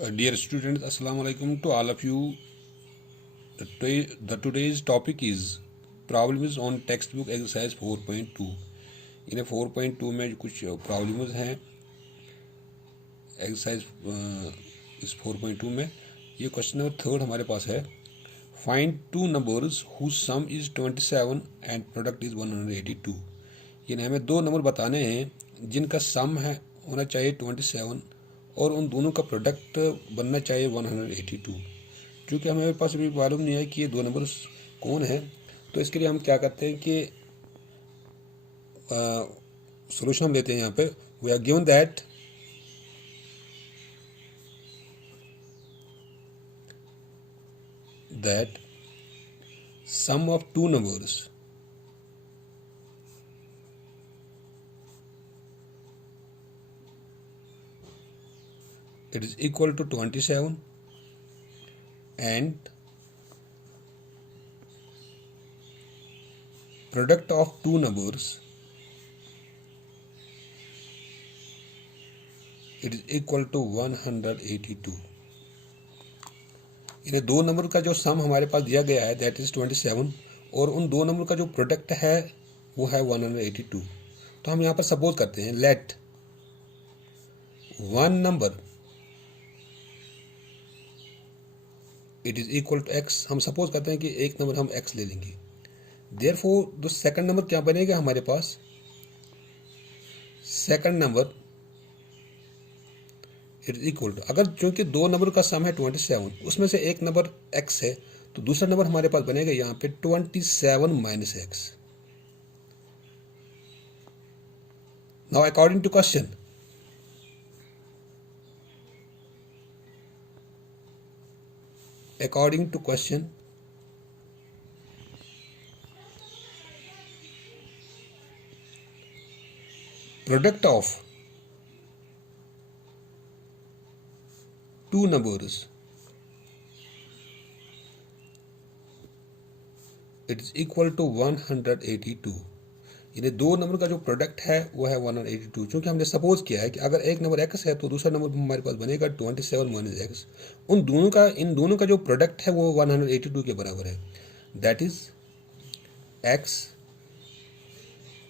Dear students, Assalamu alaikum to all of you. Today's topic is problems on textbook exercise 4.2. इन 4.2 में कुछ problems हैं exercise इस 4.2 में। ये क्वेश्चन नंबर 3 हमारे पास है। Find two numbers whose sum is 27 and product is 182। यानी हमें दो नंबर बताने हैं जिनका सम है होना चाहिए 27 और उन दोनों का प्रोडक्ट बनना चाहिए 182। क्योंकि हमें पास अभी मालूम नहीं है कि ये दो नंबर कौन है, तो इसके लिए हम क्या करते हैं कि सोल्यूशन हम लेते हैं। यहाँ पे we are given that sum of two numbers it is equal to 27 and product of two numbers it is equal to 182। इन्हें दो नंबर का जो सम हमारे पास दिया गया है दैट इज 27 और उन दो नंबर का जो प्रोडक्ट है वो है 182। तो हम यहाँ पर सपोज करते हैं let one number it is equal to x. हम सपोज करते हैं कि एक नंबर हम एक्स ले लेंगे। देयरफॉर जो सेकंड नंबर क्या बनेगा हमारे पास, second number it is equal to, अगर चूंकि दो नंबर का सम है 27 उसमें से एक नंबर एक्स है तो दूसरा नंबर हमारे पास बनेगा यहाँ पे 27 minus x. Now according to question product of two numbers it is equal to 182। यानी दो नंबर का जो प्रोडक्ट है वो है 182। क्योंकि हमने सपोज किया है कि अगर एक नंबर एक्स है तो दूसरा नंबर हमारे पास बनेगा 27 माइनस एक्स। इन दोनों का जो प्रोडक्ट है वो 182 के बराबर है। That is x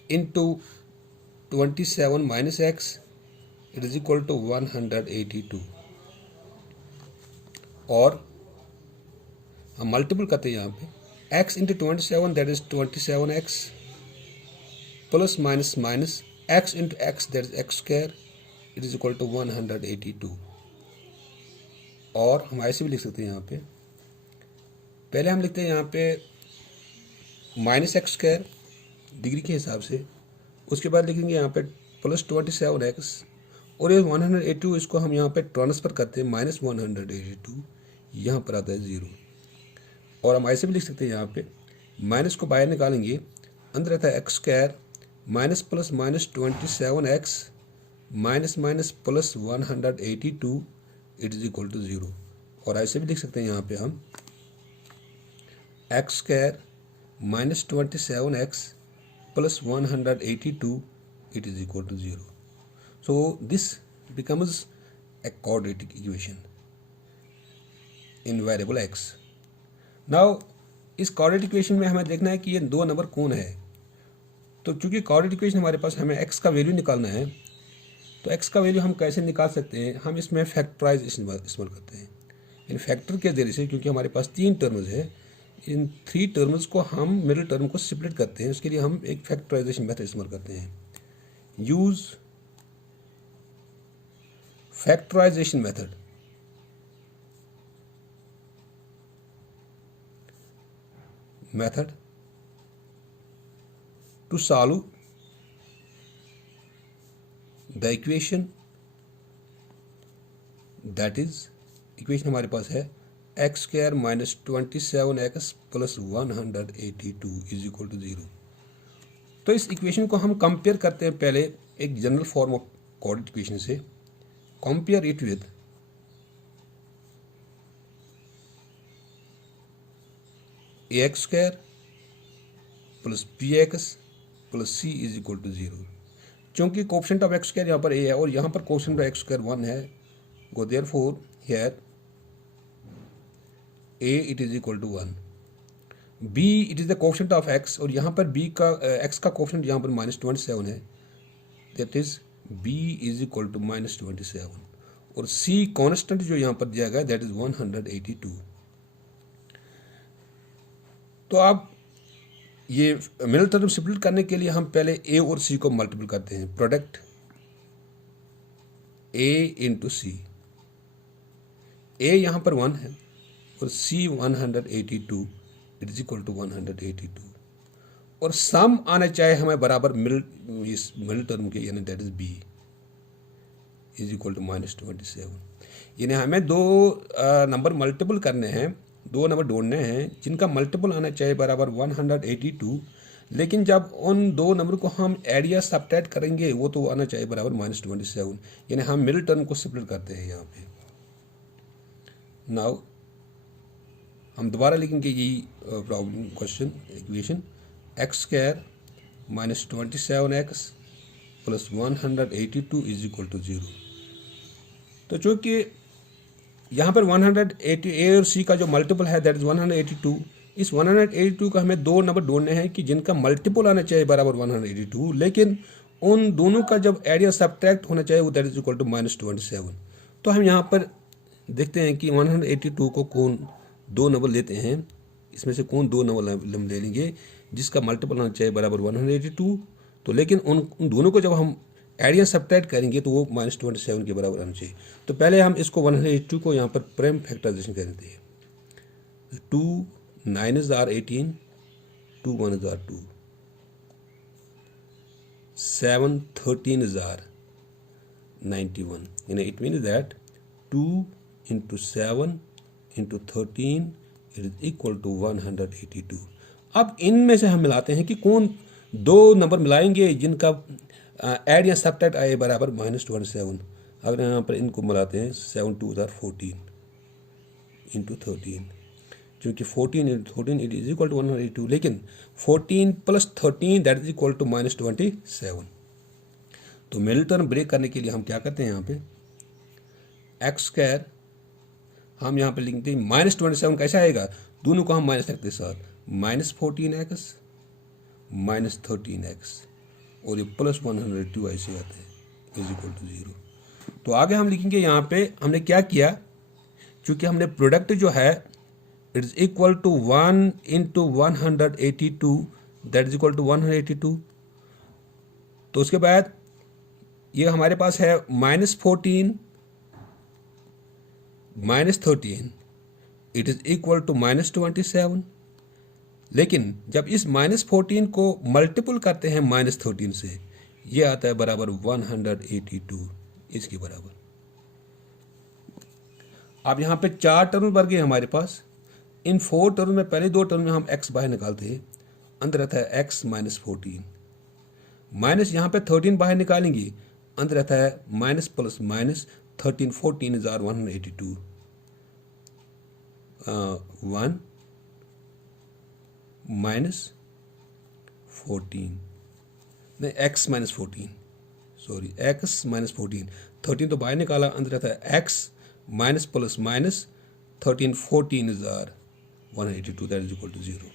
into 27 minus x it is equal to 182। और हम मल्टीपल करते हैं यहाँ पे x into 27 that is 27x plus minus minus x into x that is x square it is equal to 182। और हम ऐसे भी लिख सकते हैं यहाँ पे, पहले हम लिखते हैं यहाँ पे माइनस एक्स स्क्वायर डिग्री के हिसाब से, उसके बाद लिखेंगे यहाँ पे प्लस 27x और ये 182 इसको हम यहाँ पे ट्रांसफर करते हैं माइनस 182, यहाँ पर आता है 0। और हम ऐसे भी लिख सकते हैं यहाँ पे माइनस को बाहर निकालेंगे, अंदर रहता है x square minus plus minus 27x minus minus plus 182 it is equal to 0। और ऐसे भी लिख सकते हैं यहाँ पे हम x square minus 27x plus 182 it is equal to 0. So this becomes a quadratic equation in variable x. Now इस quadratic equation में हमें देखना है कि ये दो नंबर कौन है। तो चूंकि quadratic equation हमारे पास हमें x का वैल्यू निकालना है, तो x का वैल्यू हम कैसे निकाल सकते हैं, हम इसमें फैक्टराइजेशन इस्तेमाल करते हैं। इन फैक्टर के जरिए से, क्योंकि हमारे पास तीन टर्म्स है, इन थ्री टर्म्स को हम मिडिल टर्म को स्प्लिट करते हैं। उसके लिए हम एक फैक्टराइजेशन मेथड इस्तेमाल करते हैं। Use factorisation method to solve the equation that is, equation हमारे पास है x square minus 27x plus 182 is equal to 0। तो इस इक्वेशन को हम कंपेयर करते हैं पहले एक general form of coordinate equation से। Compare it with ax square plus bx plus c is equal to 0। चूंकि कोफिशिएंट ऑफ एक्स स्क्वायर यहाँ पर a है और यहाँ पर कोफिशिएंट ऑफ एक्स स्क्वायर 1 है, गो therefore here a it is equal to 1, b it is the coefficient of x, और यहाँ पर b का x का कोफिशिएंट यहाँ पर -27 है, that is b is equal to -27, और c कांस्टेंट जो यहाँ पर दिया गया दैट इज 182। तो अब ये मिडिल टर्म स्प्लिट करने के लिए हम पहले a और c को मल्टीपल करते हैं, product a into c. a यहाँ पर 1 है और c 182, it is equal to 182, और सम आना चाहिए हमें बराबर मिडिल टर्म के, यानी that is b is equal to -27। यानी हमें दो नंबर मल्टीपल करने हैं, दो नंबर ढूंढने हैं जिनका मल्टीपल आना चाहिए बराबर 182, लेकिन जब उन दो नंबर को हम ऐड या सबट्रैक्ट करेंगे वो तो आना चाहिए बराबर -27, यानी हम मिडिल टर्म को स्प्लिट करते हैं यहाँ पे। नाउ हम दोबारा लिखेंगे यही problem question equation, x² -27x plus 182 is equal to 0। तो चूँकि यहाँ पर 180 a और c का जो मल्टीपल है दैट इज 182, इस 182 का हमें दो नंबर ढूंढने हैं कि जिनका मल्टीपल आना चाहिए बराबर 182, लेकिन उन दोनों का जब एड या सबट्रैक्ट होना चाहिए वो दैट इज इक्वल टू -27। तो हम यहाँ पर देखते हैं कि 182 को कौन दो नंबर लेते हैं, इसमें से कौन दो नंबर हम ले लेंगे जिसका मल्टीपल आना चाहिए बराबर 182। तो लेकिन उन दोनों को जब हम एड या सबट्रैक्ट करेंगे तो वो -27 के बराबर आना चाहिए। तो पहले हम इसको 182 को यहाँ पर प्राइम फैक्टराइजेशन करते हैं। 2 9s are 18, 2 1s are 2, 7 13s are 91, यानी it means that 2 into 7 into 13 it is equal to 182। अब इनमें से हम मिलाते हैं कि कौन दो नंबर मिलाएंगे जिनका ऐड या सबट्रैक्ट आए बराबर -27। अगर यहाँ पर इनको मिलाते हैं 7 2s are 14 into 13, क्योंकि 14 into 13 it is equal to 182, लेकिन 14 plus 13 that is equal to -27। तो मिडिल टर्म ब्रेक करने के लिए हम क्या करते हैं, यहाँ पे x² हम यहाँ पे लिखते हैं -27 कैसे आएगा, दोनों को हम माइनस रखते हैं साथ, -14x -13x और ये प्लस 102 ऐसे आते हैं इज इक्वल टू 0। तो आगे हम लिखेंगे यहाँ पे हमने क्या किया, चूँकि हमने प्रोडक्ट जो है it is equal to 1 into 182 that is equal to 182। तो उसके बाद ये हमारे पास है -14 -13 इट इज इक्वल टू -27, लेकिन जब इस -14 को मल्टीपल करते हैं -13 से ये आता है बराबर 182 इसके बराबर। अब यहाँ पे 4 टर्म बन गए हमारे पास। इन 4 टर्म में पहले 2 टर्म में हम x बाहर निकालते हैं, अंदर रहता है x -14, माइनस यहाँ पे 13 बाहर निकालेंगे, अंदर रहता है minus plus minus 13 14 is are 182 1 minus 14 नहीं x minus 14 sorry x minus 14 13 तो बाहर निकाला, अंदर रहता है x minus plus minus 13 14 is are 182 that is equal to 0।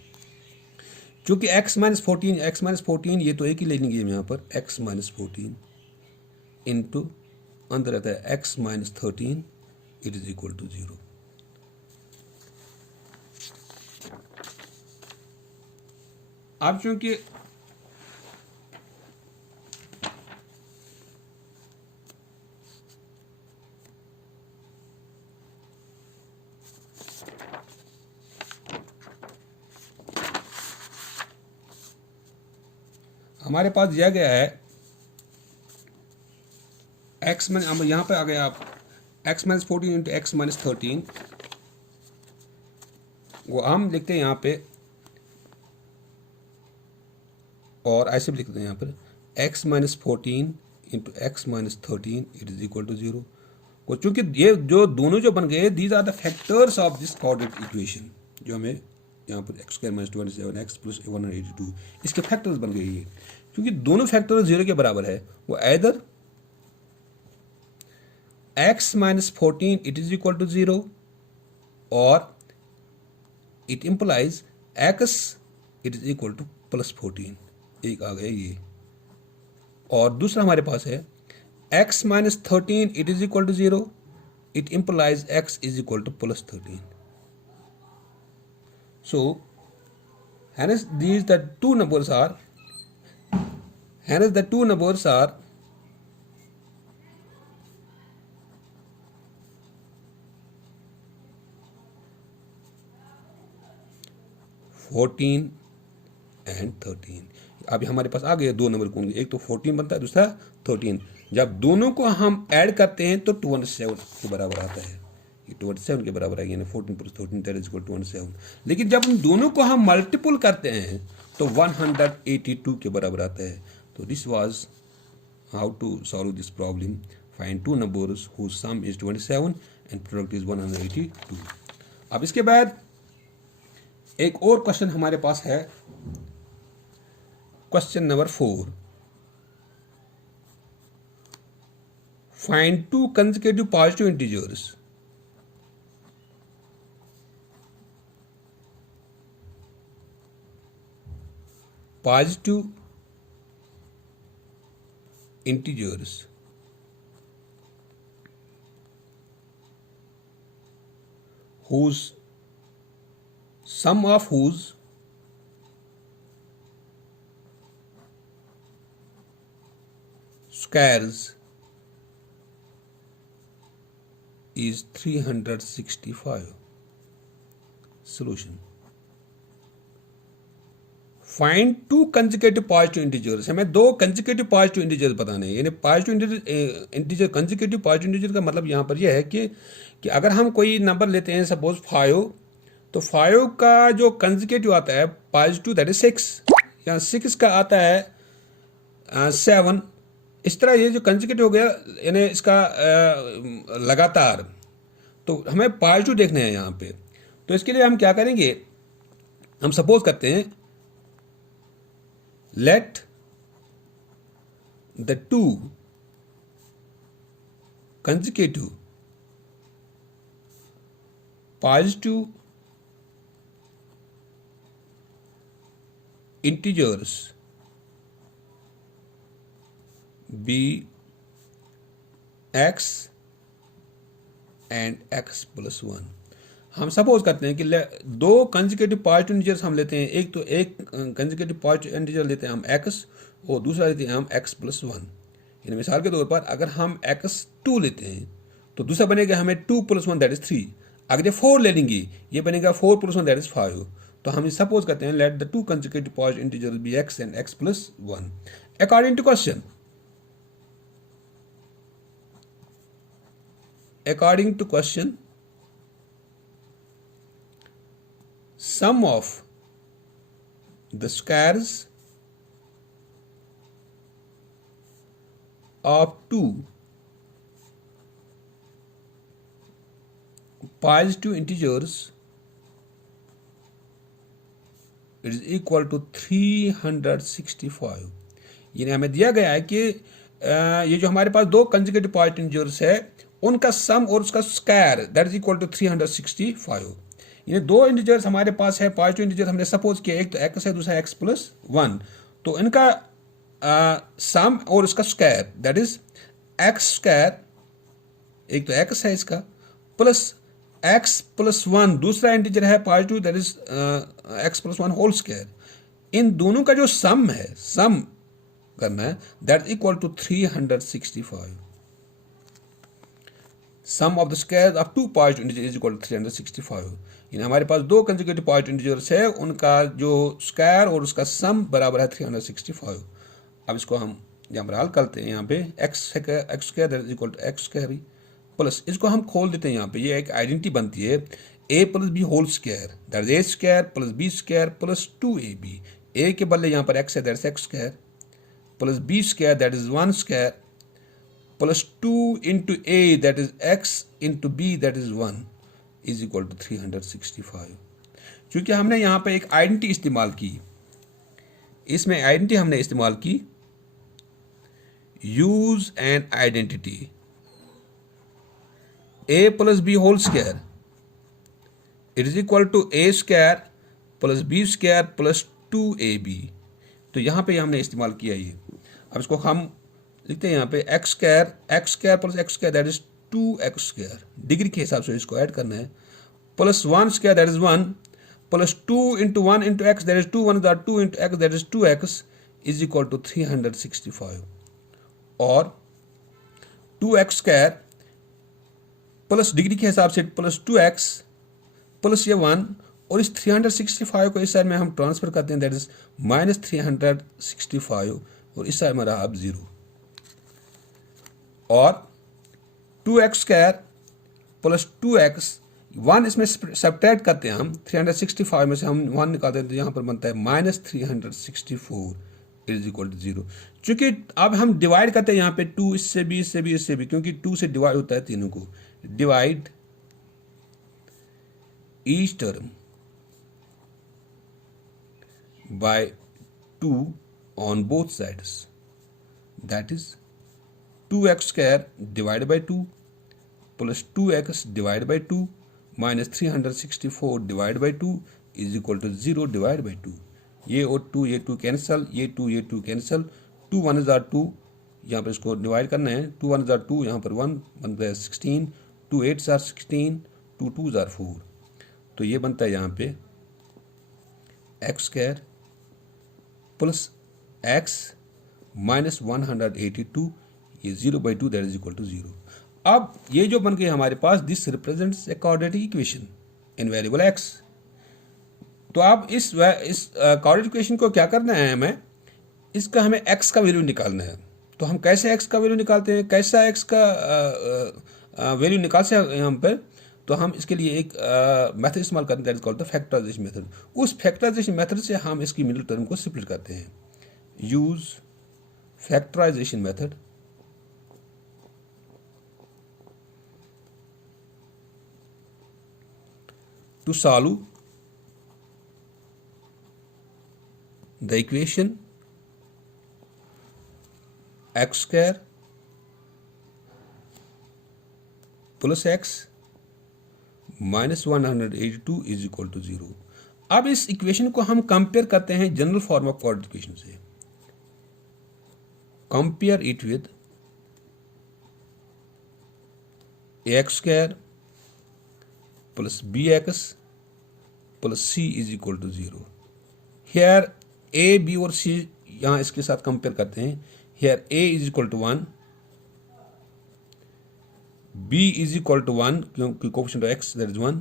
चूंकि x माइनस 14 ये तो एक ही ले लेंगे हम यहाँ पर x माइनस 14 इंटू अंदर रहता है x minus 13 it is equal to 0। अब चूंकि हमारे पास दिया गया है x में, अब यहाँ पे आ गया आप x minus 14 into x minus 13, वो हम लिखते हैं यहाँ पे और ऐसे भी लिखते हैं यहाँ पर x minus 14 into x minus 13 it is equal to 0। वो चूंकि ये जो दोनों जो बन गए these are the factors of this coordinate equation, जो हमें यहाँ पर x square minus 27 x plus 182 इसके फैक्टर्स बन गए ये, क्योंकि दोनों फैक्टर्स 0 के बराबर है, वो either x minus 14 it is equal to 0 or it implies x it is equal to plus 14। एक आ गया ये। और दूसरा हमारे पास है x minus 13 it is equal to 0, it implies x is equal to plus 13। So hence these the two numbers are 14 and 13। अब हमारे पास आ गए दो नंबर कौन, एक तो 14 बनता है, दूसरा 13। जब दोनों को हम ऐड करते हैं तो 27 के बराबर आता है, ये 27 के बराबर है, यानी 14 + 13 दैट इज इक्वल टू 27। लेकिन जब हम दोनों को हम मल्टीपल करते हैं तो 182 के बराबर आता है। तो this was how to solve this problem, find two numbers whose sum is 27 and product is 182। अब इसके बाद एक और क्वेश्चन हमारे पास है, question number 4, find to consecutive positive integers. Positive integers whose sum of whose squares is 365। Solution, find to consecutive positive integers. हमें दो कंसेक्यूटिव पॉजिटिव इंटीजर्स बताने हैं, यानी positive integer consecutive positive integer का मतलब यहाँ पर यह है कि अगर हम कोई नंबर लेते हैं सपोज 5, तो 5 का जो कंसेक्यूटिव आता है पॉजिटिव दैट इज 6, या 6 का आता है 7। इस तरह ये जो कंसेक्यूटिव हो गया यानी इसका लगातार, तो हमें पॉजिटिव देखने हैं यहाँ पे। तो इसके लिए हम क्या करेंगे, हम सपोज करते हैं let the two consecutive positive integers be x and x plus 1। हम सपोज करते हैं कि दो कंसेक्यूटिव पॉजिटिव इंटीजर्स हम लेते हैं, एक कंसेक्यूटिव पॉजिटिव इंटीजर लेते हैं हम x और दूसरा लेते हैं हम x + 1। यानी मिसाल के तौर पर अगर हम x2 लेते हैं तो दूसरा बनेगा हमें 2 + 1 दैट इज 3। अगर ये 4 ले लेंगे ये बनेगा 4 + 1 दैट इज 5। तो हम सपोज करते हैं let the two consecutive positive integers be x and x + 1 according to question sum of the squares of two positive integers is equal to 365। यानी हमें दिया गया है कि ये जो हमारे पास दो कंसेक्यूटिव पॉजिटिव इंटीजर्स है उनका सम और उसका square that is equal to 365। ये दो इंटीजर्स हमारे पास है पॉजिटिव इंटीजर, हमने सपोज किया एक तो x है दूसरा x + 1। तो इनका सम और इसका स्क्वायर दैट इज x², एक तो x है इसका, प्लस x + 1 दूसरा इंटीजर है positive that is x + 1 whole square. इन दोनों का जो सम है, सम करना है that is equal to 365। Sum of the square of two positive integer is equal to 365। यानी हमारे पास दो कंसेक्यूटिव पॉजिटिव इंटीजर्स है उनका जो स्क्वायर और उसका सम बराबर है 365। अब इसको हम यहाँ पर हल करते हैं, यहाँ पे x² that is equal to x² plus इसको हम खोल देते हैं, यहाँ पे ये एक आइडेंटिटी बनती है a + b whole square that is a² + b² + 2ab। a के बदले यहाँ पर x है that is x² plus b² that is 1² plus 2 into a that is x into b that is 1 is equal to 365। क्योंकि हमने यहाँ पे एक आइडेंटिटी इस्तेमाल की, इसमें आइडेंटिटी हमने इस्तेमाल की, use an identity A plus B whole square it is equal to A square plus B square plus 2ab। तो यहाँ पे हमने इस्तेमाल किया ये। अब इसको हम लिखते हैं यहाँ पे x square plus x square that is 2x square, degree के हिसाब से इसको ऐड करना है, plus 1 square that is 1 plus 2 into 1 into x that is 2 1 2 into x that is 2x is equal to 365 और 2x स्क्वायर प्लस डिग्री के हिसाब से प्लस 2x प्लस ये 1 और इस 365 को इस साइड में हम ट्रांसफर करते हैं दैट इज माइनस 365 और इस साइड में रहा अब 0 और 2x स्क्वायर प्लस 2x 1 इसमें सब्ट्रैक्ट करते हैं हम 365 में से हम 1 निकालते हैं तो यहाँ पर बनता है माइनस 364 इज इक्वल टू 0। चूंकि अब हम डिवाइड करते हैं यहाँ पे 2 इससे भी इससे भी इससे भी, क्योंकि 2 से डिवाइड होता है तीनों को, divide each term by 2 on both sides, that is 2x square divided by 2 plus 2x divided by 2 minus 364 divided by 2 is equal to 0 divided by 2। ये और 2 ये 2 कैंसिल, ये 2 कैंसिल, 2 1 are 2, यहाँ पर इसको डिवाइड करना है, 2 1 are 2, यहाँ पर 1 बनता है 16, 2 8 are 16, 2 2 are 4। तो ये बनता है यहाँ पे x square plus x minus 182, ये 0/2 दैट इज इक्वल टू 0। अब ये जो बन गई हमारे पास, this represents a quadratic equation in variable X. तो अब इस क्वाड्रेटिक इक्वेशन को क्या करना है, हमें इसका हमें एक्स का वैल्यू निकालना है। तो हम कैसे एक्स का वैल्यू निकालते हैं, कैसा एक्स का वैल्यू निकाल से यहाँ पर, तो हम इसके लिए एक मेथड इस्तेमाल करते हैं that is called the factorisation method. उस फैक्टराइजेशन मेथड से हम इसकी मिडिल टर्म को स्प्लिट करते हैं। Use factorisation method to solve the equation X square plus x minus 182 is equal to 0। अब इस इक्वेशन को हम कंपेयर करते हैं general form of quadratic equation से। Compare it with X square plus B X plus C is equal to 0। Here A B और C यहां इसके साथ कंपेयर करते हैं। Here A is equal to 1, b is equal to 1 क्योंकि coefficient of x that is 1,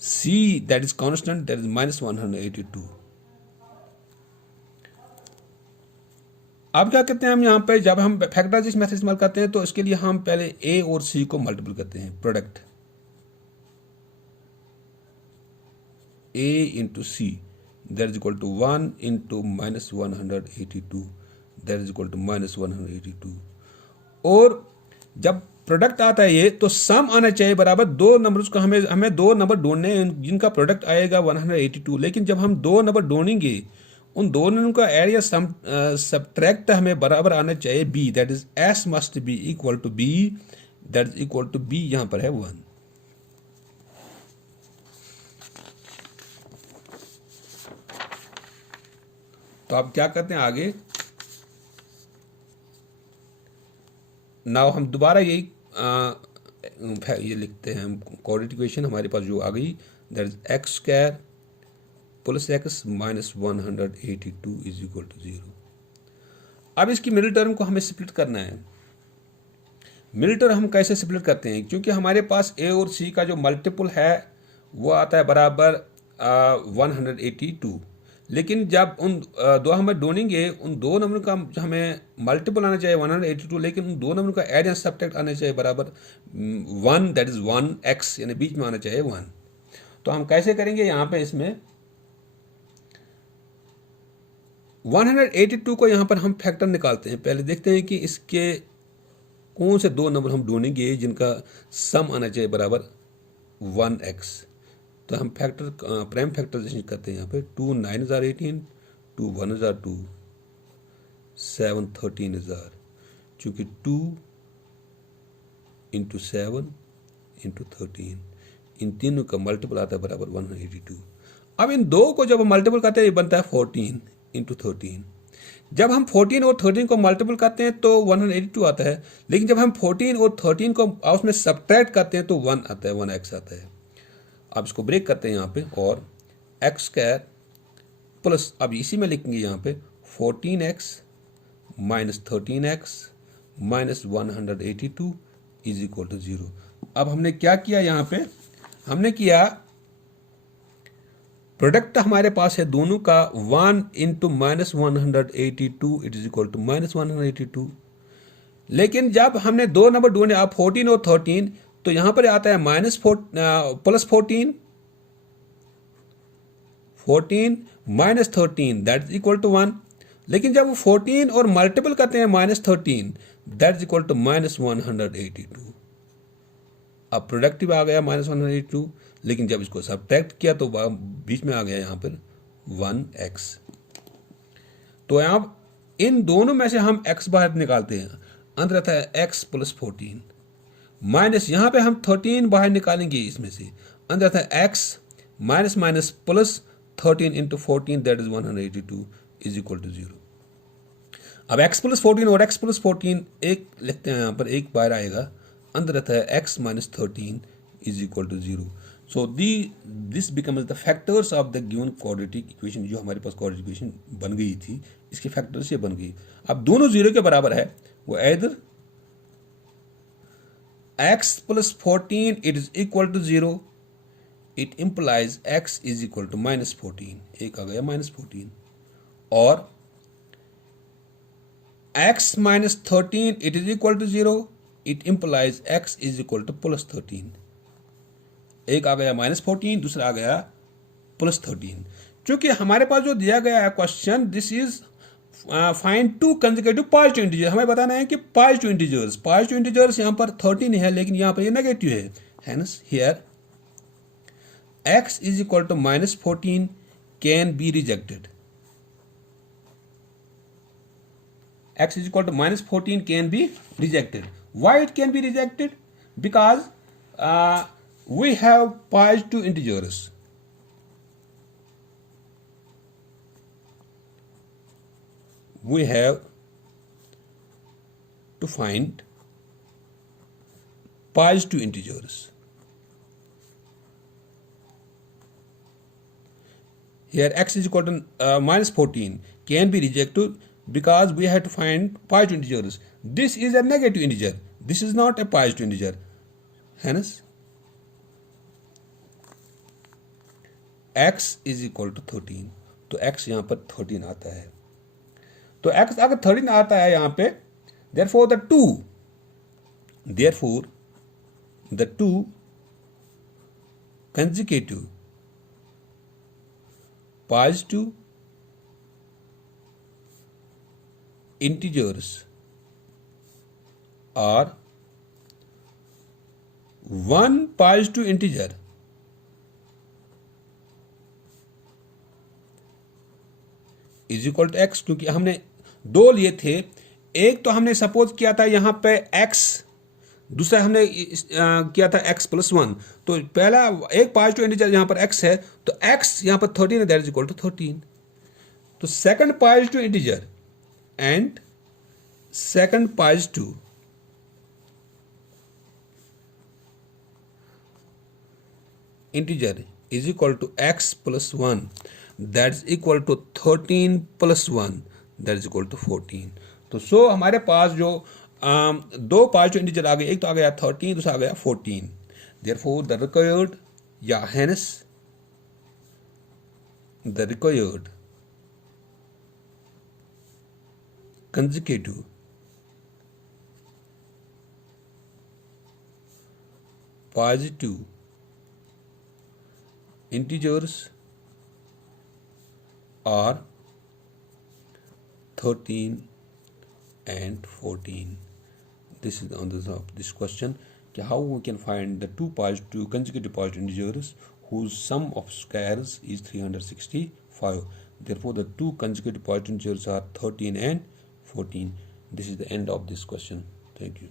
c that is constant that is minus 182। अब क्या करते हैं हम यहाँ पे, जब हम फैक्टराइजेशन मेथड इस्तेमाल करते हैं तो इसके लिए हम पहले a और c को मल्टीपल करते हैं, product a into C that is equal to 1 into minus 182 that is equal to minus 182। और जब प्रोडक्ट आता है ये, तो सम आना चाहिए बराबर दो नंबर्स का, हमें दो नंबर ढूंढने हैं जिनका प्रोडक्ट आएगा 182। लेकिन जब हम दो नंबर ढूंढेंगे उन दोनों का एरिया सब्ट्रैक्ट हमें बराबर आना चाहिए b, that is s must be equal to b, that is equal to b यहां पर है 1। तो आप क्या करते हैं आगे, नाउ हम दोबारा यही ये लिखते हैं, हम क्वाड्रेटिक इक्वेशन हमारे पास जो आ गई that is x square plus x minus 182 is equal to 0। अब इसकी मिडिल टर्म को हमें स्प्लिट करना है। मिडिल टर्म हम कैसे स्प्लिट करते हैं, क्योंकि हमारे पास ए और सी का जो मल्टीपल है वो आता है बराबर 182। लेकिन जब उन दो हमें ढूंढेंगे, उन दो नंबर का हमें मल्टीपल आना चाहिए 182, लेकिन उन दो नंबर का एड या सब्ट्रैक्ट आना चाहिए बराबर 1, दैट इज 1x, यानी बीच में आना चाहिए 1। तो हम कैसे करेंगे, यहाँ पे इसमें 182 को यहाँ पर हम फैक्टर निकालते हैं। पहले देखते हैं कि इसके कौन से दो नंबर हम ढूंढेंगे जिनका सम आना चाहिए बराबर 1x। तो हम फैक्टर प्राइम फैक्टराइजेशन करते हैं यहाँ पे 2 9 are 18, 2 1 are 2, 7 13 चूँकि 2 इंटू 7 इंटू 13, इन तीनों का मल्टीपल आता है बराबर 182। अब इन दो को जब हम मल्टीपल करते हैं ये बनता है 14 इंटू 13। जब हम 14 और 13 को मल्टीपल करते हैं तो 182 आता है, लेकिन जब हम 14 और 13 को उसमें सब्ट्रैक्ट करते हैं तो 1 आता है, 1x आता है। अब इसको ब्रेक करते हैं यहाँ पे, और एक्स स्क्वायर प्लस, अब इसी में लिखेंगे यहाँ पे 14x minus 13x minus 182 is equal to 0। अब हमने क्या किया यहाँ पे, हमने किया प्रोडक्ट हमारे पास है दोनों का 1 into minus 182 it is equal to minus 182। लेकिन जब हमने दो नंबर ढूंढे, आप 14 और 13, तो यहां पर आता है minus plus 14 minus 13 that is equal to 1। लेकिन जब 14 और मल्टीपल करते हैं minus 13 that is equal to minus 182। अब प्रोडक्टिव आ गया माइनस 182, लेकिन जब इसको सब्ट्रैक्ट किया तो बीच में आ गया यहाँ पर 1x। तो यहाँ इन दोनों में से हम x बाहर निकालते हैं, अंदर रहता है x प्लस 14 माइनस, यहाँ पे हम 13 बाहर निकालेंगे, इसमें से अंदर रहता है x minus minus plus 13 into 14 that is 182 is equal to 0। अब x प्लस 14 और x प्लस 14 एक लिखते हैं, यहाँ पर एक बाहर आएगा, अंदर रहता है x minus 13 is equal to 0। So this becomes the factors of the given quadratic equation. जो हमारे पास क्वाड्रेटिक इक्वेशन बन गई थी, इसके फैक्टर्स ये बन गई। अब दोनों 0 के बराबर है, वो इधर x plus 14 it is equal to 0, it implies x is equal to minus 14, एक आ गया माइनस 14, और x minus 13 it is equal to 0, it implies x is equal to plus 13, एक आ गया माइनस 14, दूसरा आ गया प्लस 13। क्योंकि हमारे पास जो दिया गया है question, this is find to consecutive positive integer, हमें बताना है कि पॉजिटिव इंटीजर्स यहाँ पर 13 है, लेकिन यहाँ पर ये नेगेटिव है, hence here x is equal to minus 14 can be rejected. x is equal to minus 14 can be rejected. Why it can be rejected? Because we have positive integers. We have to find positive integers. Here x is equal to minus 14 can be rejected because we have to find positive integers. This is a negative integer. This is not a positive integer. Hence, x is equal to 13. तो x यहाँ पर 13 आता है। तो x अगर 13 आता है यहाँ पे, therefore the two consecutive positive integers are one positive integer is equal to x. क्योंकि हमने दो लिए थे, एक तो हमने सपोज किया था यहाँ पे x, दूसरा हमने किया था x प्लस 1। तो पहला एक पॉजिटिव इंटीजर यहाँ पर x है, तो x यहाँ पर 13 है, दैट इज इक्वल टू 13। तो second positive integer and second positive integer is equal to x plus 1, that's equal to 13 plus 1, that is equal to 14। तो सो हमारे पास जो दो पॉजिटिव इंटीजर आ गए, एक तो आ गया 13, दूसरा आ गया 14। therefore the required या hence the required consecutive positive integers are 13 and 14. This is the answer of this question. How we can find the two consecutive positive integers whose sum of squares is 365. Therefore, the two consecutive positive integers are 13 and 14. This is the end of this question. Thank you.